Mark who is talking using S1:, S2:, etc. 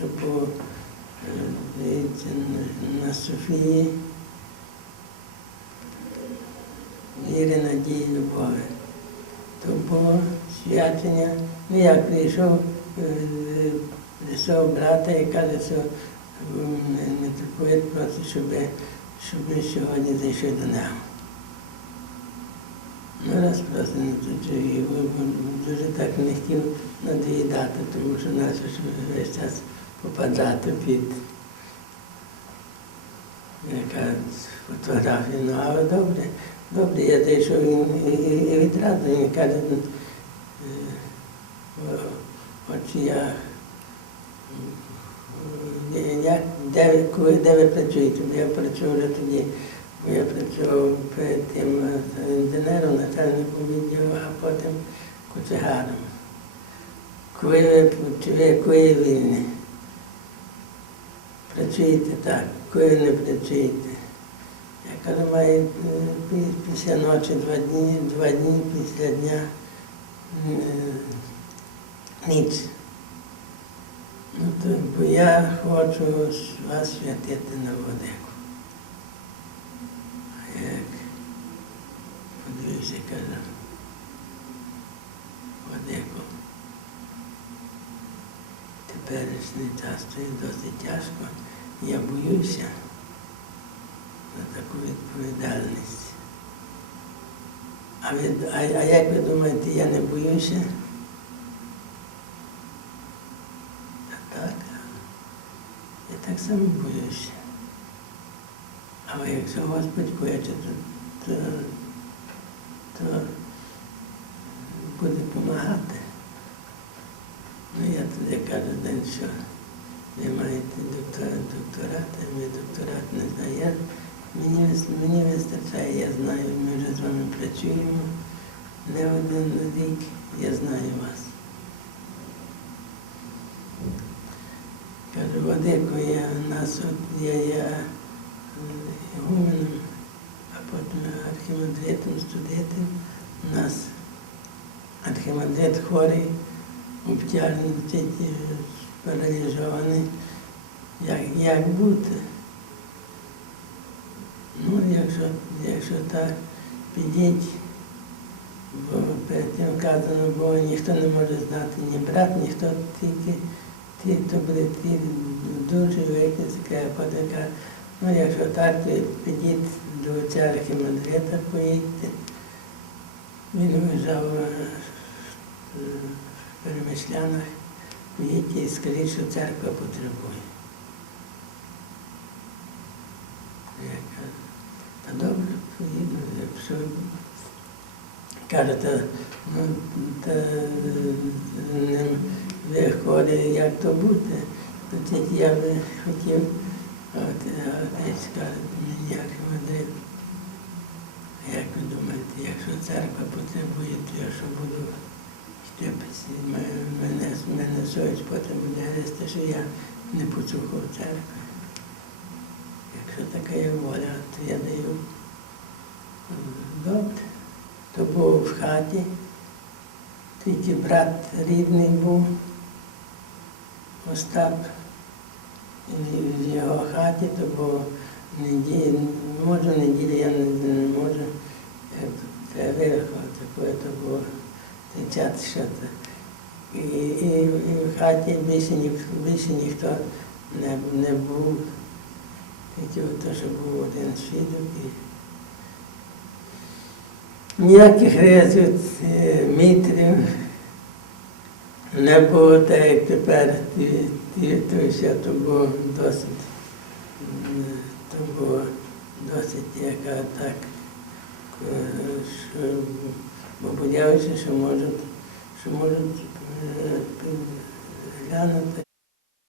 S1: то було е, здається, на- Софії. Віри, надії, любові. То було свячення. Ну як прийшов, е, прийшов брата і каже, що м, митрополит просить, щоб, щоб ми сьогодні зайшли до нього. Ну, раз просто не дуже так не хотів надоїдати, тому що нас весь час попадати під яка фотографія. Ну, але добре, добре, я зайшов і, відразу він каже, е, от я як, де, коли, де ви працюєте? Я працював вже тоді, бо я працював перед тим е, інженером, начальником відділу, а потім кочегаром. Коли ви коли вільні? Працюєте так, коли не працюєте. Я кажу, маю е, після ночі два дні, два дні після дня е, ніч. Ну, то, бо я хочу вас святити на водику. А як подивився, каже, водику. Теперішній час це досить тяжко. Я боюся за таку відповідальність. А, ви, а, а як ви думаєте, я не боюся? Та так. Я так само боюся. Але якщо Господь хоче, то, то, то буде допомагати. Ну, я тоді кажу, день, що ви маєте доктора, докторат, ми докторат не знаю. Мені, мені вистачає, я знаю, ми вже з вами працюємо не один рік, я знаю вас. Кажу, Вадико, я нас от я, я е, ігуменом, а потім архімандритом студентом. У нас архімандрит хворий, обтягнутий, паралізований. Як, як бути? Ну, якщо, якщо так, підіть, бо перед тим казано, бо ніхто не може знати, ні брат, ніхто тільки ті, хто буде ті дуже великі, така подика. Ну, якщо так, то підіть до отця Архімандрита, поїдьте. Він виїжджав е, в перемишлянах, і скажіть, що церква потребує. Я кажу, та добре, поїду, якщо каже, ну, та не виходить, як то буде. То я би хотів, а а отець каже, мені Архімандрит, як ви думаєте, якщо церква потребує, то я що буду мене, мене, совість потім буде грести, що я не послухав церкви. Якщо така є воля, то я даю. Добре. То був в хаті, тільки брат рідний був, Остап, і в його хаті, то було неділя, можу неділю, я не, можу, треба вирахувати, коли то було тридцять що то. І, і, і в хаті більше, ні, більше ніхто не, не був. Тільки те, що був один свідок. І... Ніяких рецеpt, мітрів не було так, як тепер. То було досить, то було досить яка так, е, що, бо боялися, що можуть, що можуть е, глянути.